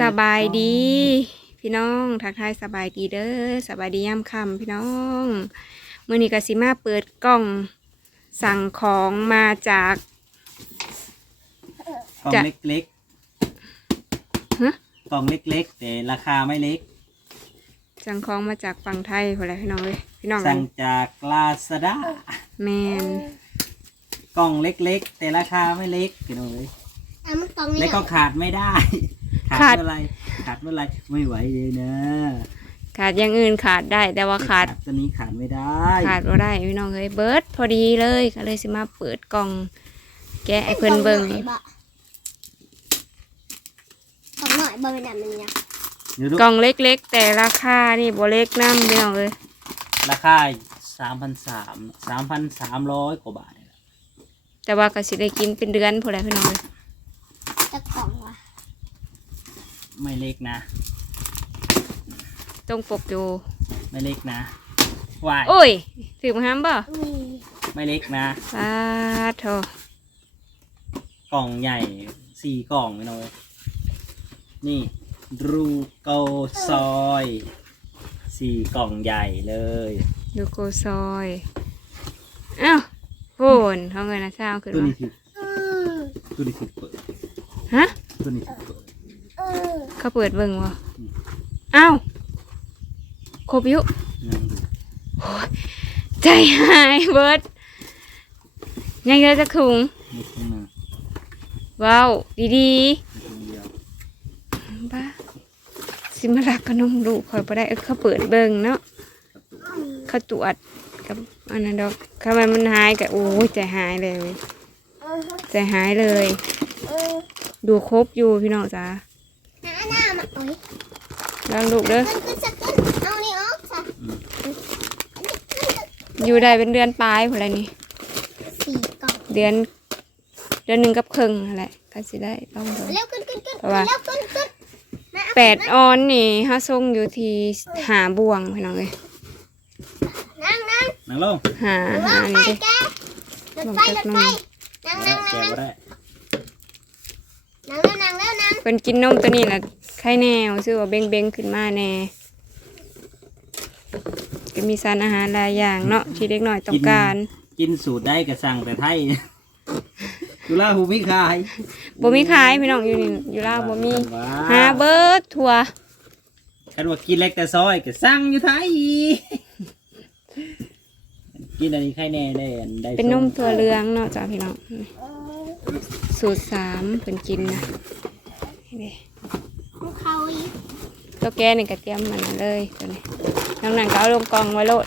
สบายดี พี่น้องทักทายสบายดีเด้อสบายดีย่ำคำพี่น้องมื่อนี้กสิมาเปิดกล่องสั่งของมาจากกล่องจะเล็กฮะๆกล่องเล็กๆ แต่ราคาไม่เล็ก สั่งของมาจากฝั่งไทยพอแล้วพี่น้องเลยพี่น้องสั่งจากลาซาด้าแมนกล่องเล็กๆ แต่ราคาไม่เล็กพี่น้องเอ้ยอะมันกล่องนี้แล้วก็อะขาดไม่ได้ ขาดเมื่อไหรขาดเมื่อไหรไม่ไหวเลยนะขาดอย่างอื่นขาดได้ แต่ว่าขาดตัวนี้ขาดไม่ได้ขาดบ่ได้พี่น้องเลยเบิร์ดพอดีเลยก็เลยสิมาเปิดกล่อง แกะไอ้เพิ่นเบิ่งกล่อหน่อยบ่กล่องหน่อยบ่เป็นแบบนี้นะเดี๋ยวดูกล่องเล็กๆ แต่ราคานี่บ่เล็กน้ำพี่น้องเลยราคาสามพันสามสามพันสามร้อยกว่าบาทเนี่ยแต่ว่าก็สิได้กินเป็นเดือนพอแล้วพี่น้องเลย จะกล่องวะ ไม่เล็กนะต้องปกอยู่ ไม่เล็กนะวายโอ้ยถือมาห้ามบ่อุ้ยไม่เล็กนะปาดโถกล่องใหญ่สี่กล่องพี่น้องเอ้ยนี่รูโกซอยสี่กล่องใหญ่เลยดูโกซอยอ้าวโหนเขาเงินนะเช้าขึ้นตัวมานี้คืออืมตัวนี้คือเปิดฮะตัวนี้คือเปิด เออเขาเปิดเบิ่งวะอ้าวครบอยุยังดูใจหายเบิร์ดยังเหลือจะถุงมีถุงหนึ่งว้าวดีมีถุงเดียวๆบ้าสิมารักขนมลูกคอยบ่ได้เออเขาเปิดเบิ่งเนาะเขาตรวจกับอันนั้นดอกทำไมมันหายกับโอ้ยใจหายเลยเออใจหายเลยเออดูครบอยู่พี่น้องจ้าหน้าห น้ามาโอ้ยลองลูกเด้อขึ้นขึ้นสักขึ้นเอานี่ออกซะอยู่ได้เป็นเดือนปลายพอไรนี่สี่กล่องเดือน เดือนหนึ่งกับครึ่งนั่นแหละก็สิได้ต้องดูเร็วขึ้นขึ้นขึ้นเพราะว่าเร็วขึ้นขึ้นมาเอาแปดออนนี่ฮะส่งอยู่ที่หาบ่วงพี่น้องเลยนั่งนั่งนั่งลงหาหรือหาว่าไฟนี่เด้อแกรถไฟรถไฟนั่งนั่งแกนั่งก็ได้นั่งนั่งนั่งแล้วนั่งเป็นกินนมตัวนี้แหละ ไข่แนวซื้อว่าเบงเบงๆขึ้นมาแน่ก็มีสารอาหารหลายอย่างเนาะที่เด็กหน่อยต้องการ กินสูตรได้ก็สั่งแต่ไทยจุฬาภูมิขายบ่มีขายพี่น้องอยู่นี่อยู่ลาวบ่มีว้หาเบิร์ดทัวกันว่ากินเล็กแต่ซอยก็สั่งอยู่ไทยกินอันนี้ใครแน่ได้อันได้เป็นนมส้ถั่วเหลืองเนาะจ้าพี่น้องสูตรสามเพิ่นกินนะ นี่ภูเขาอีกตัวแกนี่กระเทียมมันนเลยตัวนี้น้องนั่นก็เอาลงกองไว้โลด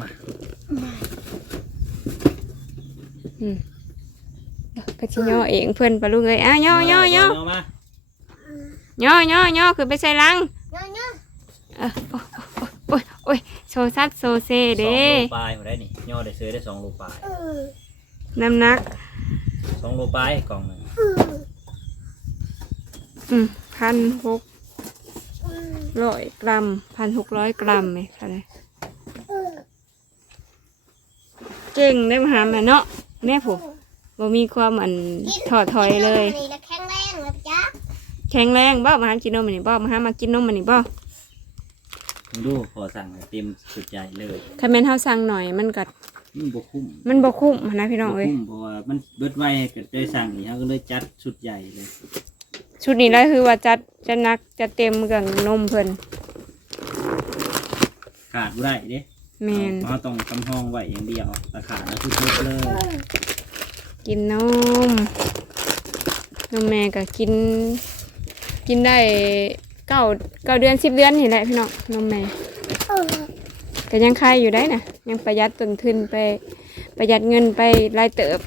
มาอืมก็ชิย่อเองเพื่อนปะลุงเอ้ยอะย่อย่อย่อเามาย่อย่อย่อคือไปใส่ลังเนาะเนาะเออโอ้ยโอ้ยโอ้ยโซซัดโซเซสองเด้โลปลายหมดได้นี่ย่อได้ซื้อได้สองโลปลายเออน้ำหนักสองโลปลายกล่องหนึ่งเอออืมพันหกเออร้อยกรัมพันหกร้อยกรัมไหมคะเนี่ยเออเก่งได้มาหาแม่เนาะแม่ผมบ่มีความอันถอดถอยเลยนี่แล้วแข็งแรงเลยจ้าแข็งแรงบ่มาหากินนมมันนี่บ่มาหามากินนมมันนี่บ่มึงดูขอสั่งเต็มสุดใหญ่เลยถ้าแม่นเฮาสั่งหน่อยมันก็มันบ่คุ้มมันบ่คุ้มหั้นนะพี่น้องบ่เอ้ยคุ้มเพราะว่ามันเบิดไว้ก็ได้สั่งนี่เขาก็เลยจัดชุดใหญ่เลย ชุดนี้แล้วคือว่าจัดจะนักจะเต็มกับนมเพิ่นขาดบ่ได้เด้แม่นเขาต้องกำห้องไว้อย่างเดียวแต่ขาดแล้วคือทุกเลยกินนมนมแม่ก็กิน กินได้เก้าเก้าเดือนสิบเดือนนี่แหละพี่น้องนมแม่เออก็ยังคายอยู่ได้นะยังประหยัดต้นทุนไป ประหยัดเงินไปรายเติบ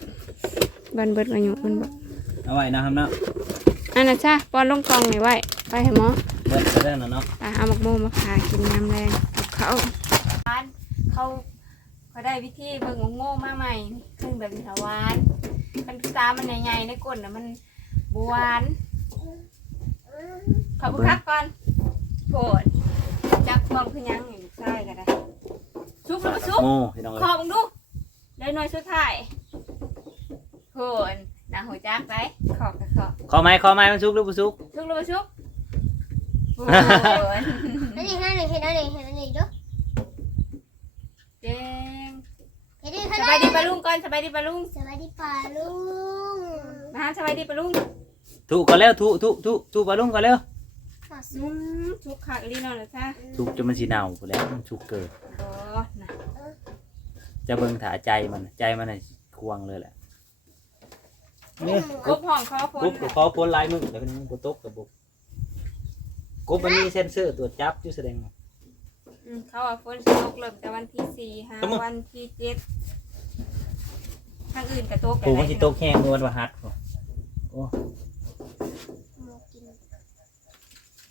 บันเบิดอายุมันบ่เอาไว้นะครับเนาะ อันน่ะจ้าป้อนลงกล่องนี่ไว้ไปให้หมอเบิดไปแล้วนะเนาะตาเอาหมักโมมาพากินน้ำแรงกับเขาเขาเขาได้วิธีเบิ่งหมักโมมาใหม่ซึ่งแบบนี้หวานมันตามันใหญ่ๆในก้นน่ะมันบหวานขอบคุณครับก่อนโผดจักความคือยังอยู่ใช่กันได้ซุปแล้วก็ซุปโอ้พี่น้องขเอ้อยบมึงดูได้หน่อยสุดท้ายโผด นะหัวจักไปขอบกับขอบขอไม้ขอไม้มันซุกหรือบ่ซุกชุกหรือบ่ชุกโอ้ยอันนี้นั่นนี่เห็นอันนี้เห็นอันนี้ด้วยเจ๋งเห็นอันนี้สเขาบายได้ดีปะลุงก่อนสบายดีปะลุงสวัสดีป่าลุงมาหาสบายดีปะลุงถูกก่อนแล้วถูกถูกถูกถูกปลาลุงก่อนแล้วขออืสู้มชุกขาอีหลีนอนเลยจ้าถูกจนมันสิเน่าพุ่นแล้วมันสุกเกิด โอ้น่ะจะเบิ่งถาใจมันใจมันน่ะควงเลยแหละ นี่กบห้องคอฝนกบกับคอพ้นลายมึงแล้วก็นี่บ่ตกกับบุกกบมันมีเซ็นเซอร์ตรวจจับอยู่แสดงว่าอืมเขาว่าฝนสิตกเริ่มแต่วันที่สี่หาตกมั้งวันที่เจ็ดทางอื่นกระตกโอ้มันสิตกแห้งนวลว่าฮัดพุ่นโอ้หมูกิน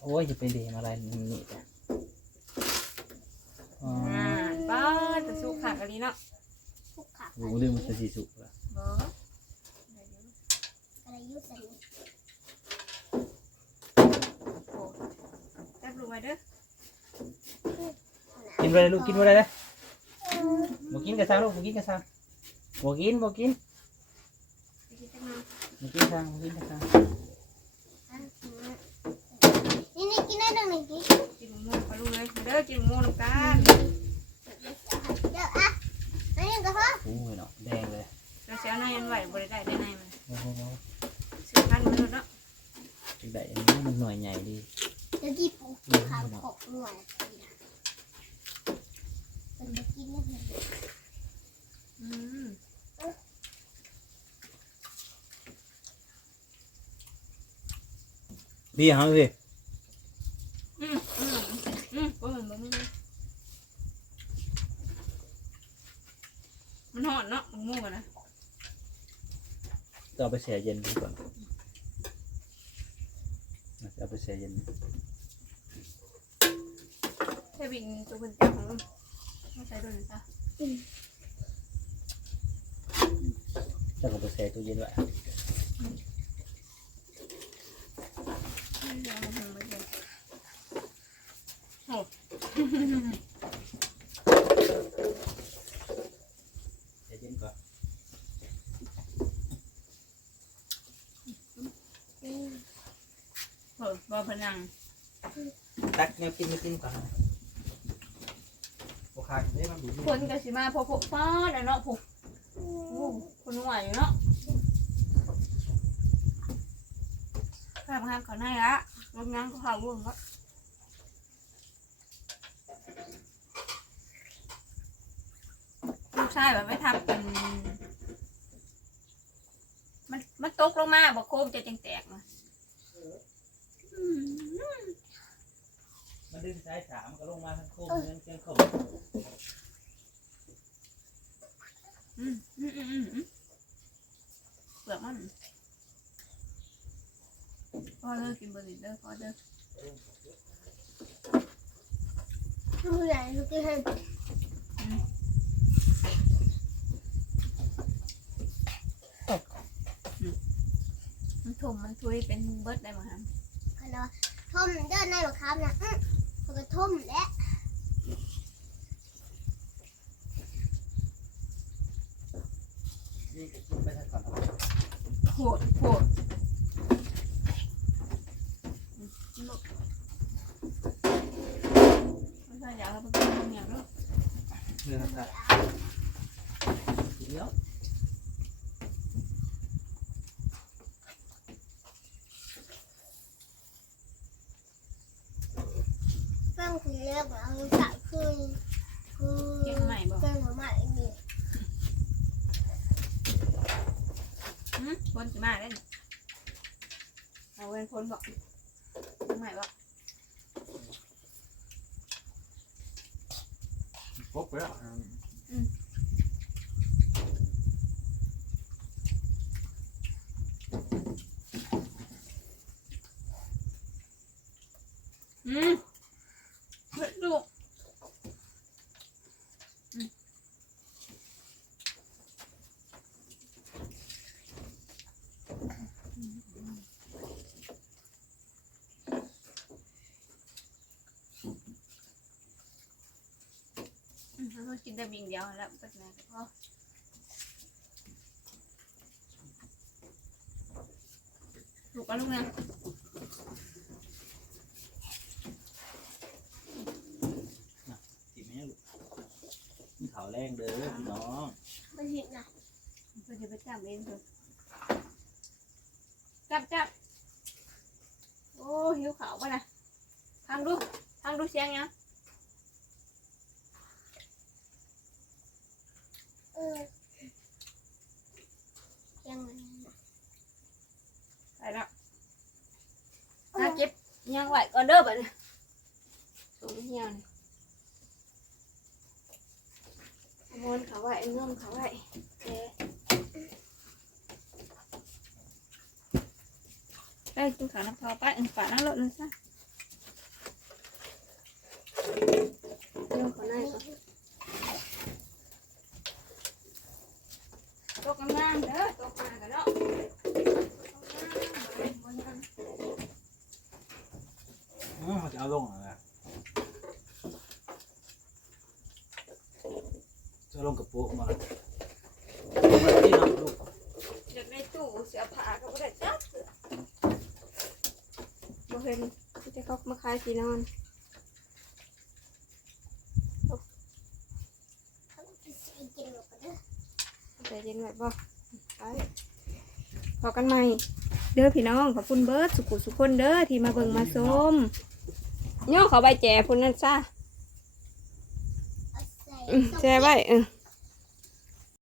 โอ้ยจะไปเดมอะไรนี่จ้ะอ๋ออ่าป้าจะสุกขาอีหลีเนาะทุกขับโอ้ลืมมันจะสิสุกแล้วบ่อะไร ยุ่งสันนี่โอ้จับลูกไว้เด้อกินไปเลยลูกกินไปเลยเด้อบ่กินกระซังลูกบ่กินกระซังบ่กินบ่กินไปกินจังเลยบ่กินกระซังบ่กินกระซังนี่นี่กินได้ตรงนี้กินกินหมูปลาลูกเลยมาเด้อกินหมูน้ำกันเดี๋ยวอะอันนี้ก็พอโอ้ยเนาะแดงเลยเราเสียในอันไหวบริได้ได้ในมัน โอ้โหสิบ พันมันเนาะจังไดอันนี้มันหน่วยใหญ่ดีเดี๋ยวกี่ปูขาวขบหน่วยเป็นไปกินได้เลยอืมพี่หาพี่อืมอืมอืมบ่เหมือนเหมือนมันหอนเนาะหมูกันนะต้องเอาไปแช่เย็นดีกว่า เอาไปแช่เย็นแค่บินตัวคนเจ้าของลุงไม่ใช่ด้วยนะจ๊ะจะเอาไปแช่ตู้เย็นไว้ไม่เอามาทำไปเลยแช่เย็นก่อน เปิดบ่อ พนังตักแนวกินมากินก่อนโอเคได้มันดูดีคนก็สิมาพอพกฟ้าแล้วเนาะพกโอ้คนหวอยู่เนาะข้ามข้ามเขาให้ละรถงั้งก็ข่าวร่วงก็ลูกชายแบบไม่ทำเป็นมันมันตกลงมาบอกโคมจะจังแตกนะอืม มัน ดึงสายสามก็ลงมาทั้งโค้งเงินเชียงโค้งอืมอืมอืมอืมอืมเปลือกมันพอเลิกกินเบอร์ลิเดอร์พอเลิกผู้ใหญ่ทุกท่านมันถมมันทุยเป็นเบิร์ดได้มั้งฮะกันเนาะท่มเดินในบักคำนะ อื้อเขาก็ท่มแล้วนี่กินไปทั้งก่อนโหดโหดไม่ใช่อยากเอาไปกินอย่างเงี้ยเนาะเนื้อครับเดี๋ยว เพิ่งคือเรียกว่าเอาสายคือคือ เก็บใหม่บอกเพิ่งมาใหม่นี่อืมคนสิมาเล่นเอาเป็นคนบอกใหม่บอกพกไปแล้วอืมเฮ้ยลูกอืมอื มเรากินแต่บิ่งเดียวแล้วเป็นไงก็พอถูกปะลูกนะจิบแม่ลูกนี่ขาวแรงเด้อพี่น้องมันเห็นนะเพื่อจะไปจับเองเถอะจับจับโอ้หิวขาวป่ะนะทางดูทางดูเสียงยัง เออยังไงนะ ไปแล้วถ้าเก็บ ยังไหวก่อนเด้อบ่เนี่ยสูงเหี่ยวนี่เอามนเขาไหวเงื่อมเขาไหวเอ๊ะได้กินข้าวน้ำพอไปอึ่งฝาน้ำรถเลยซะเรื่องของนายก่อนตกงามๆเด้อตกมากันเนาะตกงามๆบ่ยัง อ๋อจะเอาลงเหรอล่ะจะเอาลงกับโป๊ะมาที่น้องลูก อยากได้ตู้เสื้อผ้าก็บ่ได้จักเสื้อบ่เห็นที่จะเขามาขายที่นอนเขาจะใส่กินหมดกันเด้อใจเย็นไว้บ่ไปพอกันใหม่ เด้อพี่น้องขอบคุณเบิร์ดสุขุสุขคนเด้อที่มาเบิ่งมาชมย่อเขาใบแจพุ่นนั่นซะเอาใส่อืมแจไว้เออ